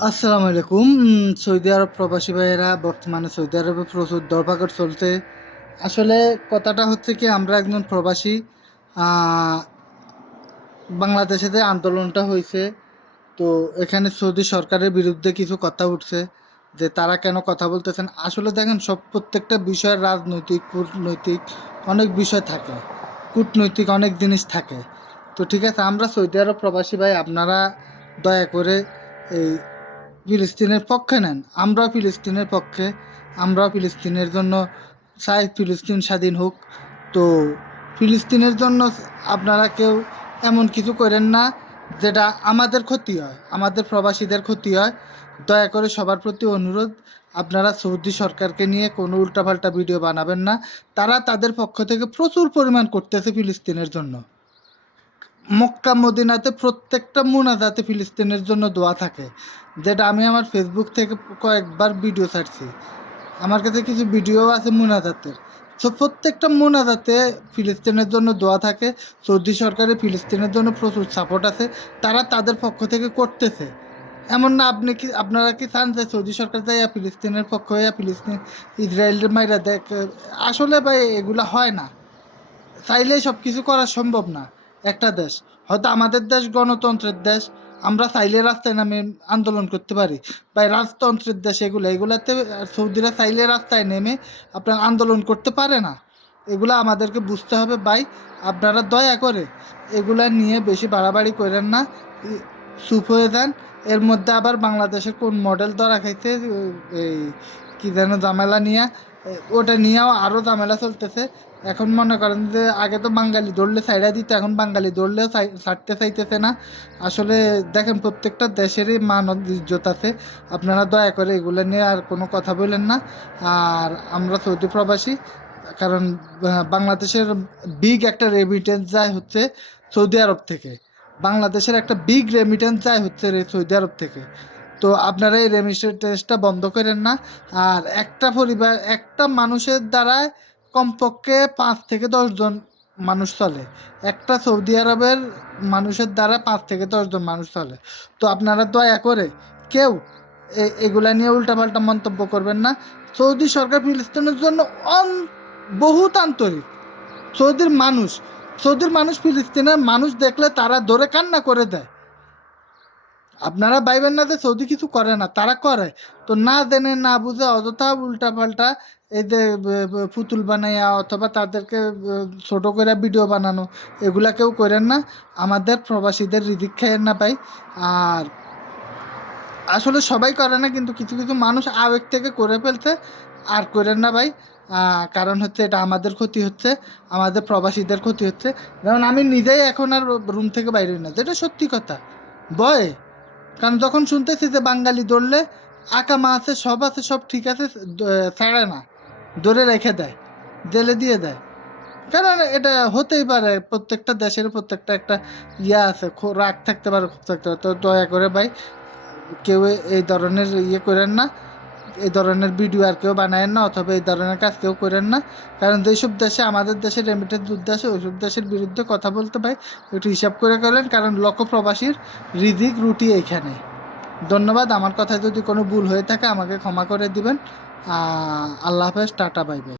আসসালামু আলাইকুম। সৌদি আরব প্রবাসী ভাইয়েরা বর্তমানে সৌদি আরবে প্রচুর ধরপাকড় চলছে। আসলে কথাটা হচ্ছে কি, আমরা একজন প্রবাসী। আহ, বাংলাদেশে যে আন্দোলনটা হয়েছে, তো এখানে সৌদি সরকারের বিরুদ্ধে কিছু কথা উঠছে যে তারা কেন কথা বলতেছেন। আসলে দেখেন, প্রত্যেকটা বিষয় রাজনৈতিক, কূটনৈতিক অনেক বিষয় থাকে, কূটনৈতিক অনেক জিনিস থাকে। তো ঠিক আছে, আমরা সৌদি আরব প্রবাসী ভাই, আপনারা দয়া করে এই ফিলিস্তিনের পক্ষে নেন। আমরাও ফিলিস্তিনের পক্ষে, আমরাও ফিলিস্তিনের জন্য চাই ফিলিস্তিন স্বাধীন হোক। তো ফিলিস্তিনের জন্য আপনারা কেউ এমন কিছু করেন না যেটা আমাদের ক্ষতি হয়, আমাদের প্রবাসীদের ক্ষতি হয়। দয়া করে সবার প্রতি অনুরোধ, আপনারা সৌদি সরকারকে নিয়ে কোনো উল্টাপাল্টা ভিডিও বানাবেন না। তারা তাদের পক্ষ থেকে প্রচুর পরিমাণ করতেছে ফিলিস্তিনের জন্য। মক্কা মদিনাতে প্রত্যেকটা মুনাজাতে ফিলিস্তিনের জন্য দোয়া থাকে, যেটা আমি আমার ফেসবুক থেকে কয়েকবার ভিডিও ছাড়ছি। আমার কাছে কিছু ভিডিও আছে মুনাজাতের। তো প্রত্যেকটা মুনাজাতে ফিলিস্তিনের জন্য দোয়া থাকে। সৌদি সরকারের ফিলিস্তিনের জন্য প্রচুর সাপোর্ট আছে, তারা তাদের পক্ষ থেকে করতেছে। এমন না, আপনারা কি চান যে সৌদি সরকার যাইয়া ফিলিস্তিনের পক্ষ হইয়া ফিলিস্তিন ইসরায়েলের মাইরা দেখ? আসলে ভাই এগুলা হয় না। চাইলেই সব কিছু করা সম্ভব না। একটা দেশ, হয়তো আমাদের দেশ গণতন্ত্রের দেশ, আমরা চাইলে রাস্তায় নামে আন্দোলন করতে পারি। বা রাজতন্ত্রের দেশ এগুলাতে সৌদিরা চাইলে রাস্তায় নেমে আপনার আন্দোলন করতে পারে না। এগুলা আমাদেরকে বুঝতে হবে ভাই। আপনারা দয়া করে এগুলা নিয়ে বেশি বাড়াবাড়ি করেন না, চুপ হয়ে যান। এর মধ্যে আবার বাংলাদেশের কোন মডেল ধরা খাইছে, এই কি যেন ঝামেলা নিয়ে, ওটা নিয়েও আরও ঝামেলা চলতেছে। এখন মনে করেন যে আগে তো বাঙালি ধরলে ছাইড়া দিত, এখন বাঙালি ধরলেও ছাড়তে চাইতেছে না। আসলে দেখেন, প্রত্যেকটা দেশেরই মান ইজ্জত আছে। আপনারা দয়া করে এগুলো নিয়ে আর কোনো কথা বললেন না। আর আমরা সৌদি প্রবাসী, কারণ বাংলাদেশের বিগ একটা রেমিটেন্স যায় হচ্ছে সৌদি আরব থেকে। বাংলাদেশের একটা বিগ রেমিটেন্স যায় হচ্ছে সৌদি আরব থেকে। তো আপনারা এই রেমিটেন্সটা বন্ধ করেন না। আর একটা পরিবার, একটা মানুষের দ্বারায় কমপক্ষে 5 থেকে 10 জন মানুষ চলে। একটা সৌদি আরবের মানুষের দ্বারা 5 থেকে 10 জন মানুষ চলে। তো আপনারা দয়া করে কেউ এগুলা নিয়ে উল্টাপাল্টা মন্তব্য করবেন না। সৌদি সরকার ফিলিস্তিনের জন্য বহুত আন্তরিক। সৌদির মানুষ সৌদির মানুষ ফিলিস্তিনের মানুষ দেখলে তারা ধরে কান্না করে দেয়। আপনারা ভাইবেন না যে সৌদি কিছু করে না, তারা করে। তো না জেনে না বুঝে অযথা উল্টাপাল্টা এই যে পুতুল বানাইয়া অথবা তাদেরকে ছোট করে ভিডিও বানানো, এগুলা কেউ করেন না। আমাদের প্রবাসীদের রিজিক খাইয়েন না ভাই। আর আসলে সবাই করে না, কিন্তু কিছু কিছু মানুষ আবেগ থেকে করে ফেলছে। আর করেন না ভাই। কারণ হচ্ছে এটা আমাদের ক্ষতি হচ্ছে, আমাদের প্রবাসীদের ক্ষতি হচ্ছে। যেমন আমি নিজেই এখন আর রুম থেকে বাইরে হই না, যেটা সত্যি কথা। ভয়, কারণ যখন শুনতেছি যে বাঙালি ধরলে আকামা আছে, সব আছে, সব ঠিক আছে, ছাড়ে না, ধরে রেখে দেয়, জেলে দিয়ে দেয়। কারণ এটা হতেই পারে, প্রত্যেকটা দেশের প্রত্যেকটা একটা ইয়ে আছে, রাগ থাকতে পারে, ক্ষোভ থাকতে পারে। তো দয়া করে ভাই কেউ এই ধরনের ইয়ে করেন না, এই ধরনের ভিডিও আর কেউ বানায়েন না, অথবা এই ধরনের কাজ কেউ করেন না। কারণ যেসব দেশে আমাদের দেশের রেমিটেন্স যুদ্ধ আছে, ওইসব দেশের বিরুদ্ধে কথা বলতে ভাই একটু হিসাব করে করেন, কারণ লক্ষ প্রবাসীর রিজিক রুটি এইখানে। ধন্যবাদ। আমার কথায় যদি কোনো ভুল হয়ে থাকে আমাকে ক্ষমা করে দিবেন। আল্লাহ হাফেজ, টাটা, বাই বাই।